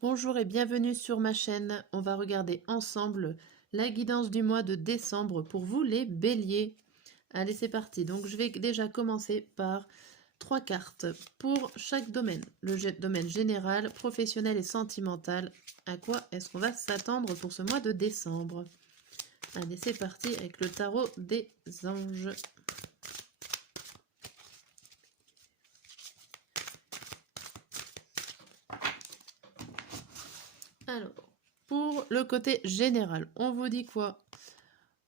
Bonjour et bienvenue sur ma chaîne. On va regarder ensemble la guidance du mois de décembre pour vous les béliers. Allez, c'est parti. Donc je vais déjà commencer par 3 cartes pour chaque domaine. Le domaine général, professionnel et sentimental. À quoi est-ce qu'on va s'attendre pour ce mois de décembre? Allez, c'est parti avec le tarot des anges. Alors, pour le côté général, on vous dit quoi?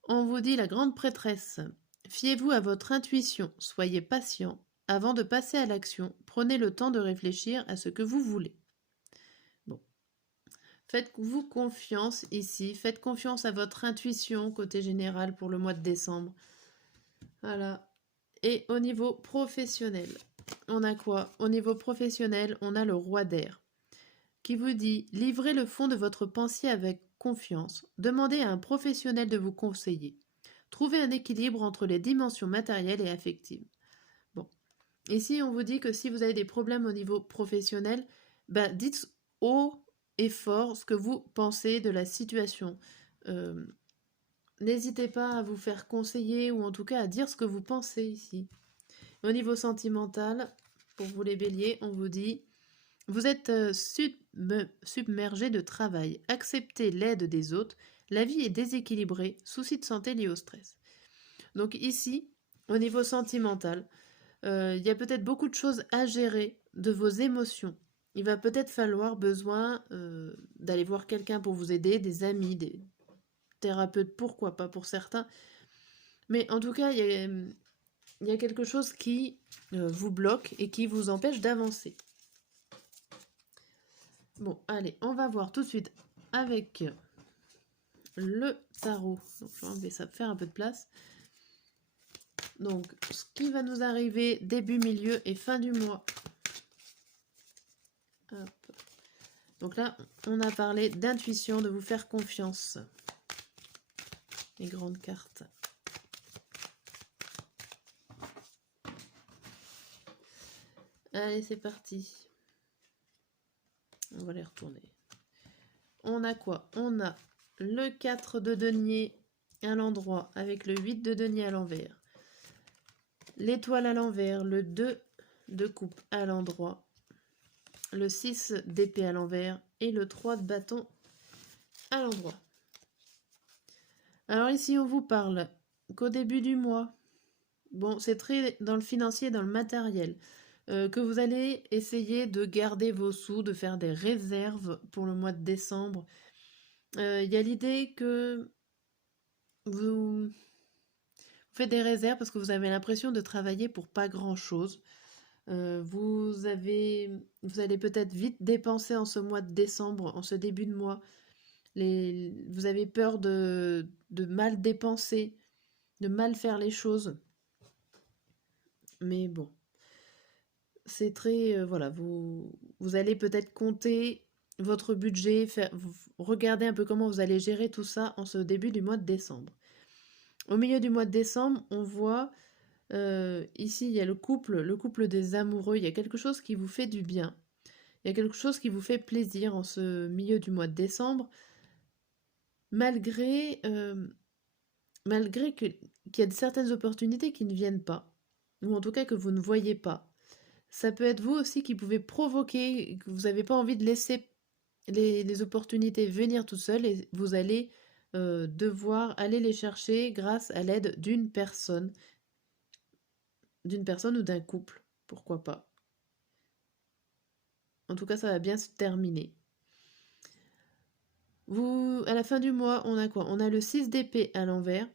On vous dit la grande prêtresse. Fiez-vous à votre intuition, soyez patient. Avant de passer à l'action, prenez le temps de réfléchir à ce que vous voulez. Bon. Faites-vous confiance ici, faites confiance à votre intuition côté général pour le mois de décembre. Voilà. Et au niveau professionnel, on a quoi? Au niveau professionnel, on a le roi d'air qui vous dit « Livrez le fond de votre pensée avec confiance. Demandez à un professionnel de vous conseiller. Trouvez un équilibre entre les dimensions matérielles et affectives. » Bon, ici on vous dit que si vous avez des problèmes au niveau professionnel, dites haut et fort ce que vous pensez de la situation. N'hésitez pas à vous faire conseiller ou en tout cas à dire ce que vous pensez ici. Au niveau sentimental, pour vous les béliers, on vous dit vous êtes submergé de travail. Acceptez l'aide des autres. La vie est déséquilibrée. Soucis de santé liés au stress. Donc ici, au niveau sentimental, il y a peut-être beaucoup de choses à gérer de vos émotions. Il va peut-être falloir besoin d'aller voir quelqu'un pour vous aider, des amis, des thérapeutes, pourquoi pas pour certains. Mais en tout cas, il y a quelque chose qui vous bloque et qui vous empêche d'avancer. Bon, allez, on va voir tout de suite avec le tarot. Donc, je vais enlever ça, faire un peu de place. Donc, ce qui va nous arriver début, milieu et fin du mois. Hop. Donc là, on a parlé d'intuition, de vous faire confiance. Les grandes cartes. Allez, c'est parti. On va les retourner. On a quoi? On a le 4 de denier à l'endroit avec le 8 de denier à l'envers. L'étoile à l'envers, le 2 de coupe à l'endroit, le 6 d'épée à l'envers et le 3 de bâton à l'endroit. Alors ici, on vous parle qu'au début du mois, bon, c'est très dans le financier, dans le matériel, que vous allez essayer de garder vos sous, de faire des réserves pour le mois de décembre. Il y a l'idée que vous faites des réserves parce que vous avez l'impression de travailler pour pas grand-chose. Vous allez peut-être vite dépenser en ce mois de décembre, en ce début de mois. Vous avez peur de mal dépenser, de mal faire les choses. Mais bon, c'est très... voilà, vous allez peut-être compter votre budget, regarder un peu comment vous allez gérer tout ça en ce début du mois de décembre. Au milieu du mois de décembre, on voit... ici, il y a le couple des amoureux. Il y a quelque chose qui vous fait du bien. Il y a quelque chose qui vous fait plaisir en ce milieu du mois de décembre, malgré qu'il y a certaines opportunités qui ne viennent pas, ou en tout cas que vous ne voyez pas. Ça peut être vous aussi qui pouvez provoquer, que vous n'avez pas envie de laisser les opportunités venir tout seul et vous allez devoir aller les chercher grâce à l'aide d'une personne ou d'un couple, pourquoi pas. En tout cas, ça va bien se terminer. À la fin du mois, on a quoi? On a le 6 d'épée à l'envers.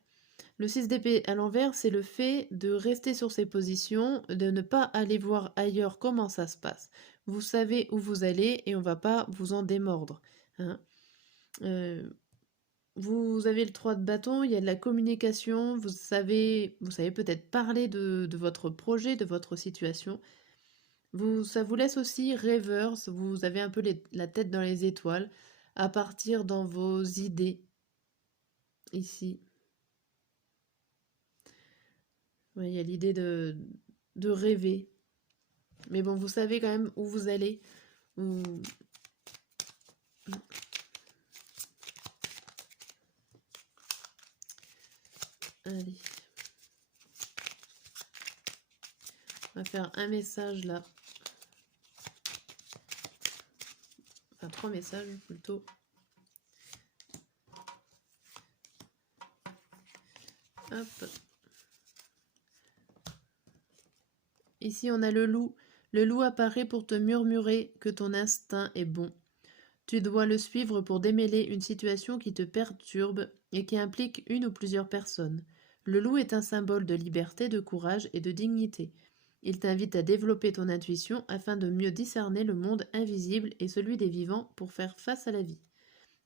Le 6 d'épée à l'envers, c'est le fait de rester sur ses positions, de ne pas aller voir ailleurs comment ça se passe. Vous savez où vous allez et on va pas vous en démordre. Hein. Vous avez le 3 de bâton, il y a de la communication, vous savez peut-être parler de votre projet, de votre situation. Ça vous laisse aussi rêveur, vous avez un peu la tête dans les étoiles, à partir dans vos idées, ici. Ouais, il y a l'idée de rêver. Mais bon, vous savez quand même où vous allez. Allez. On va faire un message là. Enfin, 3 messages plutôt. Hop. Ici, on a le loup. Le loup apparaît pour te murmurer que ton instinct est bon. Tu dois le suivre pour démêler une situation qui te perturbe et qui implique une ou plusieurs personnes. Le loup est un symbole de liberté, de courage et de dignité. Il t'invite à développer ton intuition afin de mieux discerner le monde invisible et celui des vivants pour faire face à la vie.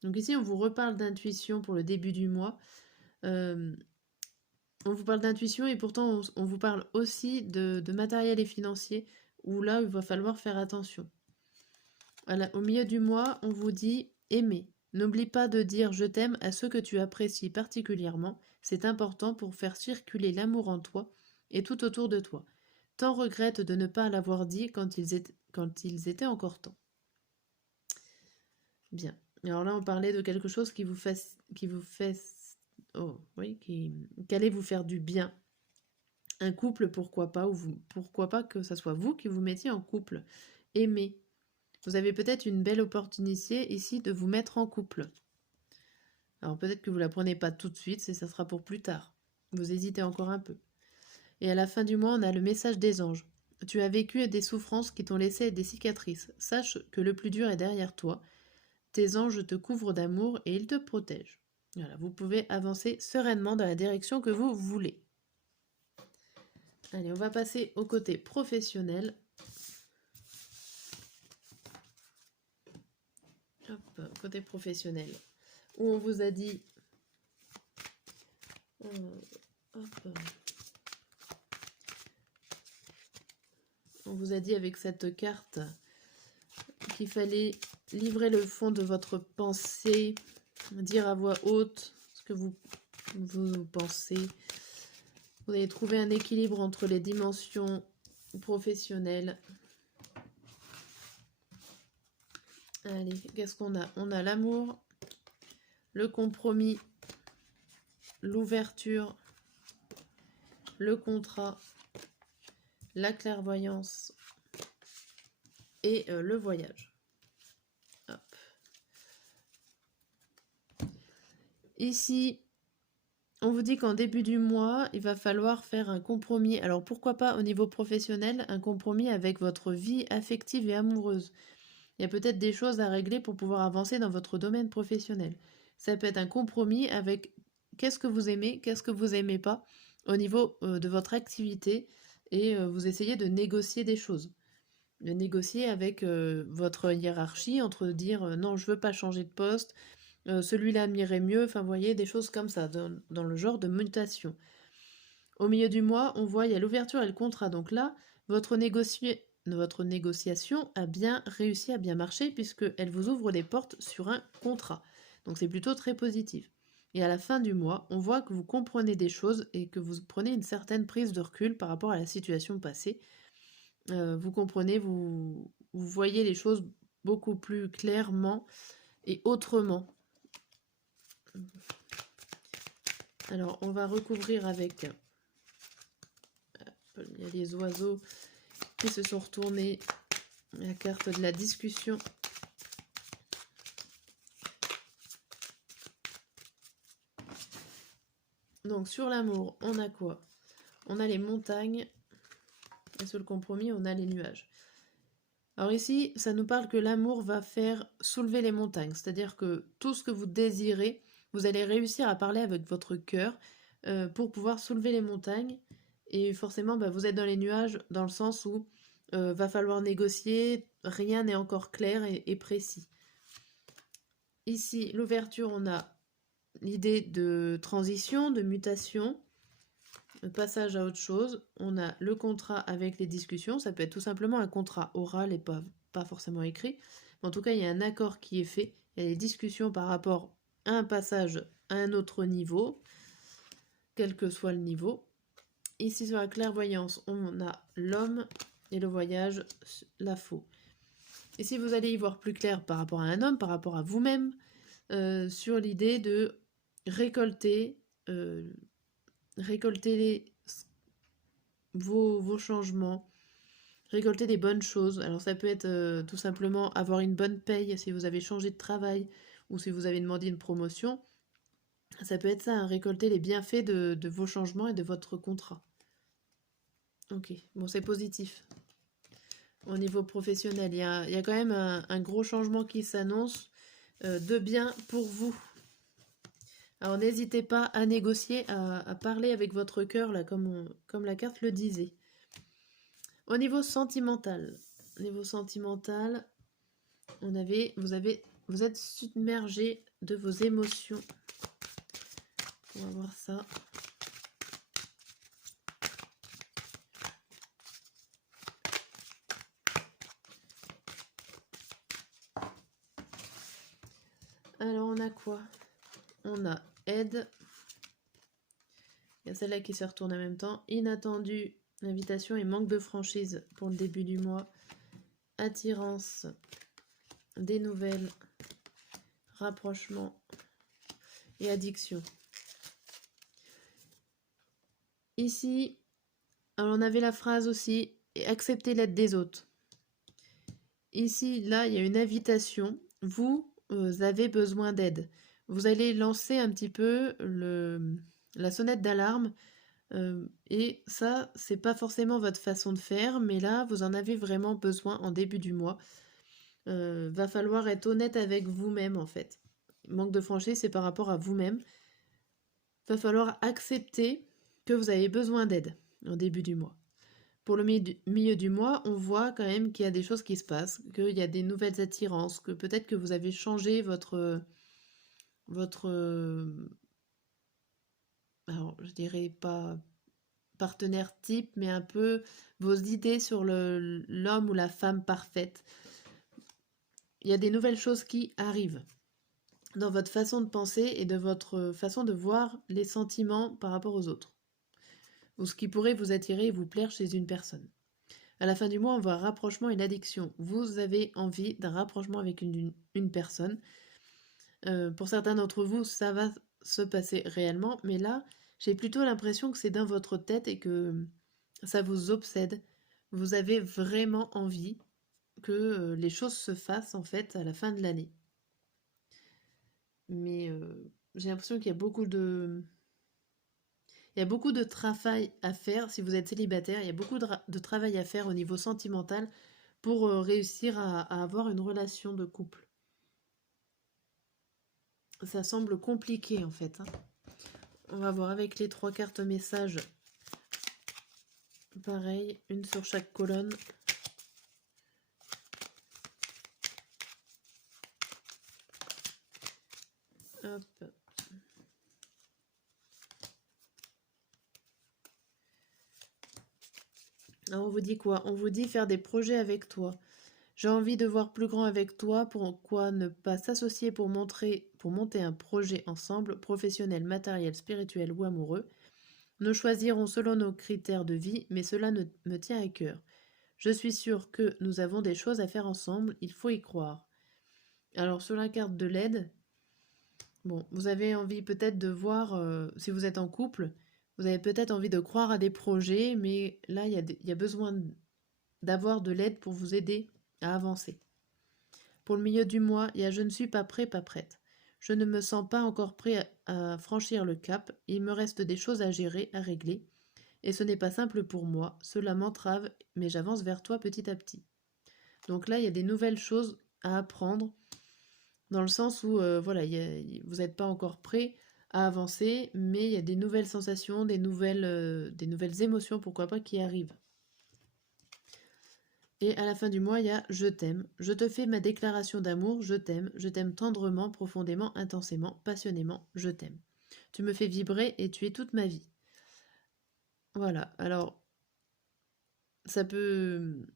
Donc ici, on vous reparle d'intuition pour le début du mois. On vous parle d'intuition et pourtant on vous parle aussi de matériel et financier où là, il va falloir faire attention. Voilà, au milieu du mois, on vous dit aimer. N'oublie pas de dire je t'aime à ceux que tu apprécies particulièrement. C'est important pour faire circuler l'amour en toi et tout autour de toi. Tant regrette de ne pas l'avoir dit quand ils étaient encore temps. Bien. Alors là, on parlait de quelque chose qui allait vous faire du bien. Un couple, pourquoi pas, pourquoi pas que ça soit vous qui vous mettiez en couple. Aimer. Vous avez peut-être une belle opportunité ici de vous mettre en couple. Alors peut-être que vous ne la prenez pas tout de suite, ça sera pour plus tard. Vous hésitez encore un peu. Et à la fin du mois, on a le message des anges. Tu as vécu des souffrances qui t'ont laissé des cicatrices. Sache que le plus dur est derrière toi. Tes anges te couvrent d'amour et ils te protègent. Voilà, vous pouvez avancer sereinement dans la direction que vous voulez. Allez, on va passer au côté professionnel. Hop, côté professionnel. Où on vous a dit... On vous a dit avec cette carte qu'il fallait livrer le fond de votre pensée, dire à voix haute ce que vous pensez. Vous allez trouver un équilibre entre les dimensions professionnelles. Allez, qu'est-ce qu'on a? On a l'amour, le compromis, l'ouverture, le contrat, la clairvoyance et le voyage. Hop. Ici, on vous dit qu'en début du mois, il va falloir faire un compromis. Alors pourquoi pas au niveau professionnel, un compromis avec votre vie affective et amoureuse. Il y a peut-être des choses à régler pour pouvoir avancer dans votre domaine professionnel. Ça peut être un compromis avec qu'est-ce que vous aimez, qu'est-ce que vous n'aimez pas au niveau de votre activité et vous essayez de négocier des choses. De négocier avec votre hiérarchie entre dire non, je veux pas changer de poste, celui-là m'irait mieux, enfin vous voyez, des choses comme ça, dans le genre de mutation. Au milieu du mois, on voit il y a l'ouverture et le contrat. Donc là, votre négociation a bien réussi, a bien marché, puisqu'elle vous ouvre des portes sur un contrat. Donc c'est plutôt très positif. Et à la fin du mois, on voit que vous comprenez des choses et que vous prenez une certaine prise de recul par rapport à la situation passée. Vous comprenez, vous voyez les choses beaucoup plus clairement et autrement. Alors, on va recouvrir avec... Il y a les oiseaux qui se sont retournés. La carte de la discussion. Donc, sur l'amour, on a quoi? On a les montagnes. Et sur le compromis, on a les nuages. Alors ici, ça nous parle que l'amour va faire soulever les montagnes. C'est-à-dire que tout ce que vous désirez, vous allez réussir à parler avec votre cœur pour pouvoir soulever les montagnes. Et forcément, vous êtes dans les nuages dans le sens où va falloir négocier, rien n'est encore clair et précis. Ici, l'ouverture, on a l'idée de transition, de mutation, de passage à autre chose. On a le contrat avec les discussions, ça peut être tout simplement un contrat oral et pas forcément écrit. Mais en tout cas, il y a un accord qui est fait, il y a des discussions par rapport à un passage à un autre niveau, quel que soit le niveau. Ici, sur la clairvoyance, on a l'homme et le voyage, la faux. Et si vous allez y voir plus clair par rapport à un homme, par rapport à vous-même, sur l'idée de récolter, récolter vos changements, récolter des bonnes choses. Alors ça peut être tout simplement avoir une bonne paye si vous avez changé de travail ou si vous avez demandé une promotion. Ça peut être ça, hein, récolter les bienfaits de vos changements et de votre contrat. Ok, bon c'est positif. Au niveau professionnel, il y a quand même un gros changement qui s'annonce de bien pour vous. Alors n'hésitez pas à négocier, à parler avec votre cœur, là, comme la carte le disait. Au niveau sentimental, vous êtes submergé de vos émotions. On va voir ça. Alors on a quoi? On a aide. Il y a celle-là qui se retourne en même temps. Inattendu, invitation et manque de franchise pour le début du mois. Attirance, des nouvelles, rapprochement et addiction. Ici, alors on avait la phrase aussi, et accepter l'aide des autres. Ici, là, il y a une invitation. Vous avez besoin d'aide. Vous allez lancer un petit peu la sonnette d'alarme. Et ça, c'est pas forcément votre façon de faire, mais là, vous en avez vraiment besoin en début du mois. Va falloir être honnête avec vous-même, en fait. Manque de franchise, c'est par rapport à vous-même. Va falloir accepter que vous avez besoin d'aide en début du mois. Pour le milieu du mois, on voit quand même qu'il y a des choses qui se passent, qu'il y a des nouvelles attirances, que peut-être que vous avez changé votre alors je dirais pas partenaire type, mais un peu vos idées sur l'homme ou la femme parfaite. Il y a des nouvelles choses qui arrivent dans votre façon de penser et de votre façon de voir les sentiments par rapport aux autres, ou ce qui pourrait vous attirer et vous plaire chez une personne. À la fin du mois, on voit rapprochement et l'addiction. Vous avez envie d'un rapprochement avec une personne. Pour certains d'entre vous, ça va se passer réellement, mais là, j'ai plutôt l'impression que c'est dans votre tête et que ça vous obsède. Vous avez vraiment envie que les choses se fassent en fait à la fin de l'année. Mais j'ai l'impression qu'il y a beaucoup de... Il y a beaucoup de travail à faire si vous êtes célibataire. Il y a beaucoup de travail à faire au niveau sentimental pour réussir à avoir une relation de couple. Ça semble compliqué en fait, hein. On va voir avec les 3 cartes messages. Pareil, une sur chaque colonne. Hop. Alors on vous dit quoi? On vous dit faire des projets avec toi. J'ai envie de voir plus grand avec toi, pourquoi ne pas s'associer pour monter un projet ensemble, professionnel, matériel, spirituel ou amoureux. Nous choisirons selon nos critères de vie, mais cela me tient à cœur. Je suis sûre que nous avons des choses à faire ensemble, il faut y croire. Alors sur la carte de l'aide, bon, vous avez envie peut-être de voir, si vous êtes en couple, vous avez peut-être envie de croire à des projets, mais là, il y a besoin d'avoir de l'aide pour vous aider à avancer. Pour le milieu du mois, il y a je ne suis pas prêt, pas prête. Je ne me sens pas encore prêt à franchir le cap, il me reste des choses à gérer, à régler, et ce n'est pas simple pour moi, cela m'entrave, mais j'avance vers toi petit à petit. Donc là, il y a des nouvelles choses à apprendre, dans le sens où voilà, vous n'êtes pas encore prêt à avancer, mais il y a des nouvelles sensations, des nouvelles émotions, pourquoi pas, qui arrivent. Et à la fin du mois, il y a je t'aime. Je te fais ma déclaration d'amour, je t'aime tendrement, profondément, intensément, passionnément, je t'aime. Tu me fais vibrer et tu es toute ma vie. Voilà, alors ça peut...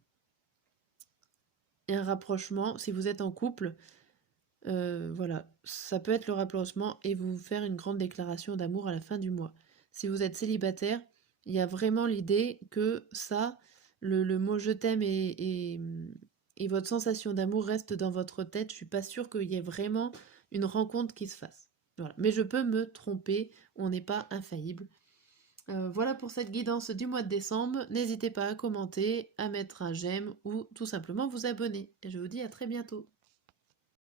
un rapprochement, si vous êtes en couple, voilà, ça peut être le rapprochement et vous faire une grande déclaration d'amour à la fin du mois. Si vous êtes célibataire, il y a vraiment l'idée que ça, le mot je t'aime et votre sensation d'amour reste dans votre tête. Je suis pas sûre qu'il y ait vraiment une rencontre qui se fasse. Voilà. Mais je peux me tromper, on n'est pas infaillible. Voilà pour cette guidance du mois de décembre. N'hésitez pas à commenter, à mettre un j'aime ou tout simplement vous abonner. Et je vous dis à très bientôt.